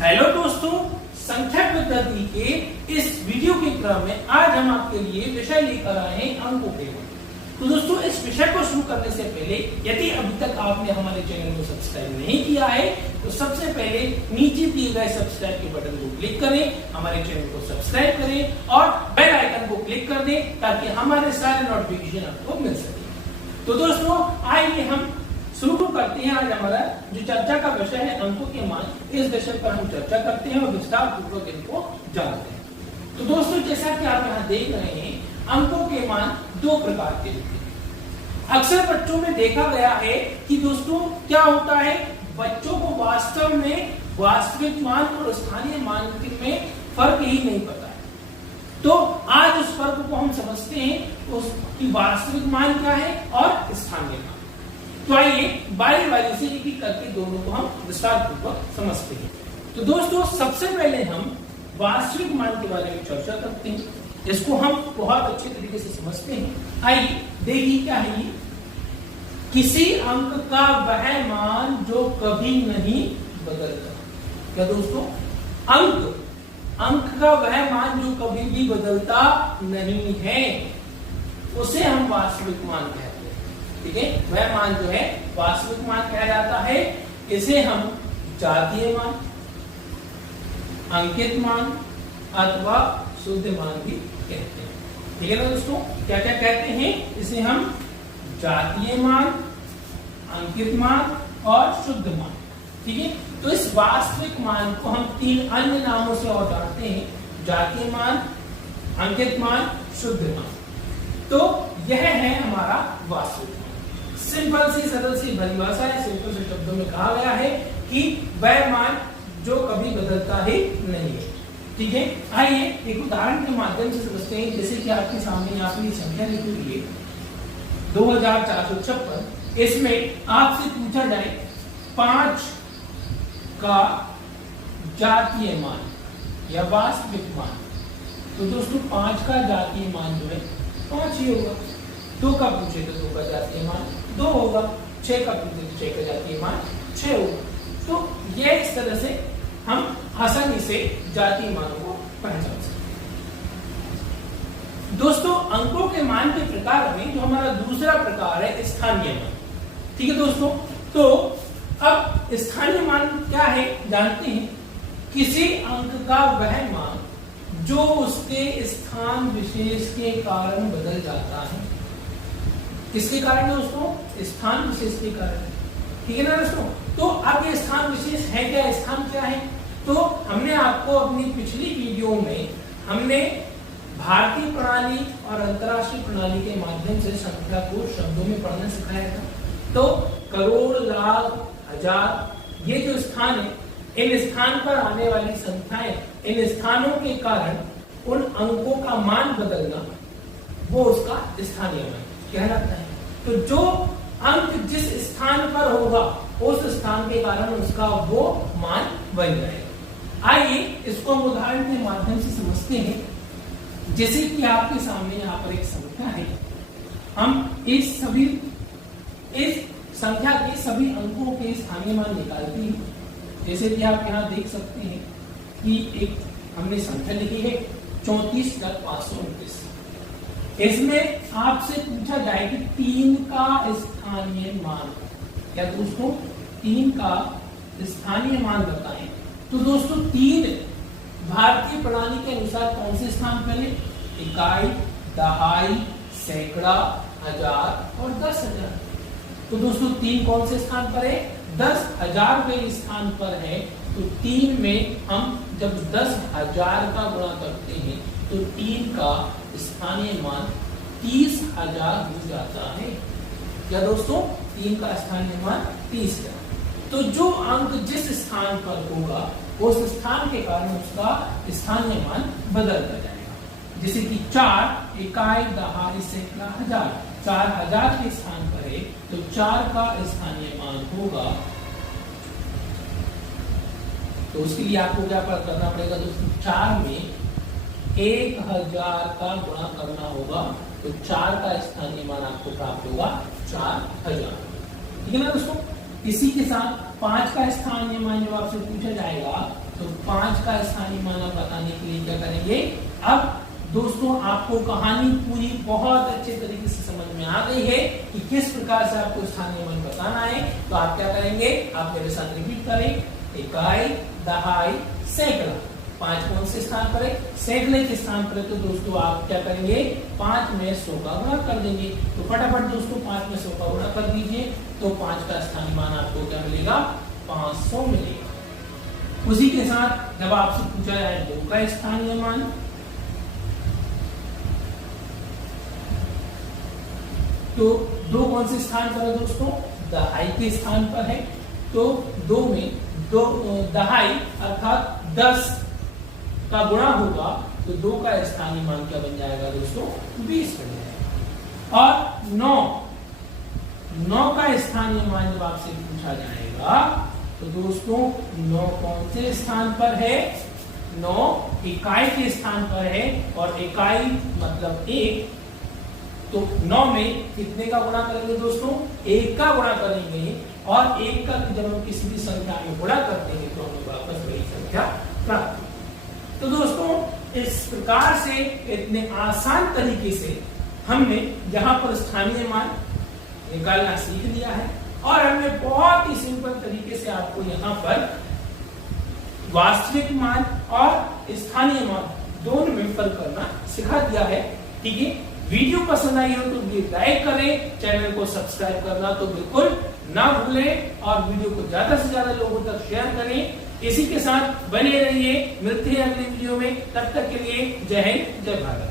Hello दोस्तों, संख्या पद्धति के इस वीडियो के क्रम में आज हम आपके लिए विषय लेकर आए हैं अंकों के वन। तो दोस्तों, इस विषय को शुरू करने से पहले यदि अभी तक आपने हमारे चैनल को सब्सक्राइब नहीं किया है तो सबसे पहले नीचे दिए गए सब्सक्राइब के बटन को क्लिक करें, हमारे चैनल को सब्सक्राइब करें और बेल आइकन को क्लिक कर दें ताकि हमारे सारे नोटिफिकेशन आपको मिल सके। तो दोस्तों, आइए हम शुरू करते हैं। आज हमारा जो चर्चा का विषय है अंकों के मान, इस विषय पर हम चर्चा करते हैं और विस्तार पूर्वक इनको जानते हैं। तो दोस्तों, जैसा कि आप यहाँ देख रहे हैं, अंकों के मान दो प्रकार के होते हैं। अक्सर बच्चों में देखा गया है कि दोस्तों क्या होता है, बच्चों को वास्तव में वास्तविक मान और स्थानीय मान में फर्क ही नहीं पता है। तो आज उस फर्क को हम समझते हैं, उसकी वास्तविक मान क्या है और स्थानीय मान। तो आइए बारी बारी से एक एक करके दोनों को हम विस्तार पूर्वक समझते हैं। तो दोस्तों, सबसे पहले हम वास्तविक मान के बारे में चर्चा करते हैं। इसको हम बहुत अच्छे तरीके से समझते हैं। आइए देखिए क्या है ये। किसी अंक का वह मान जो कभी नहीं बदलता। क्या दोस्तों, अंक का वह मान जो कभी भी बदलता नहीं है, उसे हम वास्तविक मान कहते हैं। ठीक है, वह मान जो है वास्तविक मान कहा जाता है। इसे हम जातीय मान, अंकित मान अथवा शुद्ध मान भी कहते हैं। ठीक है ना दोस्तों, क्या क्या कहते हैं? इसे हम जातीय मान, अंकित मान और शुद्ध मान। ठीक है, तो इस वास्तविक मान को हम तीन अन्य नामों से और जानते हैं, जातीय मान, अंकित मान, शुद्ध मान। तो यह है हमारा वास्तविक मान। सिंपल सी सरल सी परिभाषा है, सिंपल से शब्दों में कहा गया है कि वह मान जो कभी बदलता ही नहीं है। ठीक है, आइए एक उदाहरण के माध्यम से समझते हैं। जैसे कि आपके सामने यहाँ पे संख्या लिखी हुई है 2456। इसमें आपसे पूछा जाए 5 का जातीय मान या वास्तविक मान। तो दोस्तों, 5 का जातीय मान जो है 5 ही होगा। 2 का पूछे तो 2 का जातीय मान 2 होगा। 6 का पूछे तो 6 का जातीय मान 6 होगा। तो ये इस तरह से हम आसानी से जातीय मानों को पहचान सकते हैं। दोस्तों, अंकों के मान के प्रकार में जो हमारा दूसरा प्रकार है स्थानीय मान। ठीक है दोस्तों, तो अब स्थानीय मान क्या है जानते हैं। किसी अंक का वह मान जो उसके स्थान विशेष के कारण बदल जाता है। किसके कारण दोस्तों? स्थान विशेष के कारण। ठीक है ना दोस्तों, तो अब ये स्थान विशेष है क्या, स्थान क्या है? तो हमने आपको अपनी पिछली वीडियो में हमने भारतीय प्रणाली और अंतरराष्ट्रीय प्रणाली के माध्यम से संख्या को शब्दों में पढ़ना सिखाया था। तो करोड़, लाख, हजार, ये जो स्थान है, इन स्थान पर आने वाली संख्याएं, इन स्थानों के कारण उन अंकों का मान बदलना, वो उसका स्थानीय मान कहलाता है। तो जो अंक जिस स्थान पर होगा उस स्थान के कारण उसका वो मान बन जाएगा। आइए इसको हम उदाहरण के माध्यम से समझते हैं। जैसे कि आपके सामने यहाँ पर एक संख्या है, हम इस संख्या के सभी अंकों के स्थानीय मान निकालते हैं। जैसे कि आप यहाँ देख सकते हैं कि एक हमने संख्या लिखी है 34,529। इसमें आपसे पूछा जाए कि 3 का स्थानीय मान। क्या दोस्तों, 3 का स्थानीय मान बताएं। तो दोस्तों, 3 भारतीय प्रणाली के अनुसार कौन से स्थान पर है? इकाई, दहाई, सैकड़ा, हजार और 10,000। तो दोस्तों, 3 कौन से स्थान पर है? 10,000वें स्थान पर है। तो 3 में हम जब 10,000 का गुणा करते हैं तो 3 का स्थानीय मान 30,000 हो जाता है। क्या दोस्तों, 3 का स्थानीय मान 30,000। तो जो अंक जिस स्थान पर होगा उस स्थान के कारण उसका स्थानीय मान बदलता जाएगा। जैसे कि 4 इकाई, दहाई, सैकड़ा, हजार, 4,000 के स्थान पर है तो 4 का स्थानीय मान होगा। तो उसके लिए आपको क्या करना पड़ेगा दोस्तों? 4 में 1,000 का गुणा करना होगा तो 4 का स्थानीय मान आपको प्राप्त होगा 4,000। ठीक है ना दोस्तों, इसी के साथ 5 का स्थानीय मान जब आपसे पूछा जाएगा तो 5 का स्थानीय मान बताने के लिए क्या करेंगे। अब दोस्तों आपको कहानी पूरी बहुत अच्छे तरीके से समझ में आ गई है कि किस प्रकार से आपको स्थानीय मान बताना है। तो आप क्या करेंगे, आप मेरे साथ रिपीट करें, इकाई, दहाई, सैकड़ा। 5 कौन से स्थान पर है, सैकड़े के स्थान पर है। तो दोस्तों आप क्या करेंगे, 5 में 100 का गुणा कर देंगे। तो फटाफट दोस्तों 5 में 100 का गुणा कर दीजिए। तो 5 का स्थानीय मान आपको क्या मिलेगा, 500 मिलेगा। उसी के साथ जब आपसे पूछा जाए 2 का स्थानीय मान, तो 2 कौन से स्थान पर है दोस्तों, दहाई के स्थान पर है। तो 2 में 2 दहाई अर्थात 10 का गुणा होगा। तो 2 का स्थानीय मान क्या बन जाएगा दोस्तों, 20 बन जाएगा। और 9 का स्थानीय मान जब आपसे पूछा जाएगा तो दोस्तों 9 कौन से स्थान पर है, 9 इकाई के स्थान पर है। और इकाई मतलब 1, तो 9 में कितने का गुणा करेंगे दोस्तों, 1 का गुणा करेंगे। और 1 का जब हम किसी भी संख्या में गुणा करते हैं तो हमें वापस वही संख्या प्राप्त होगी। तो दोस्तों इस प्रकार से इतने आसान तरीके से हमने यहाँ पर स्थानीय मान निकालना सीख लिया है। और हमने बहुत ही सिंपल तरीके से आपको यहाँ पर वास्तविक मान और स्थानीय मान दोनों में फर्क करना सिखा दिया है। ठीक है, वीडियो पसंद आई हो तो लाइक करें, चैनल को सब्सक्राइब करना तो बिल्कुल ना भूलें और वीडियो को ज्यादा से ज्यादा लोगों तक शेयर करें। इसी के साथ बने रहिए, मिलते हैं अगले वीडियो में। तब तक के लिए जय हिंद, जय भारत।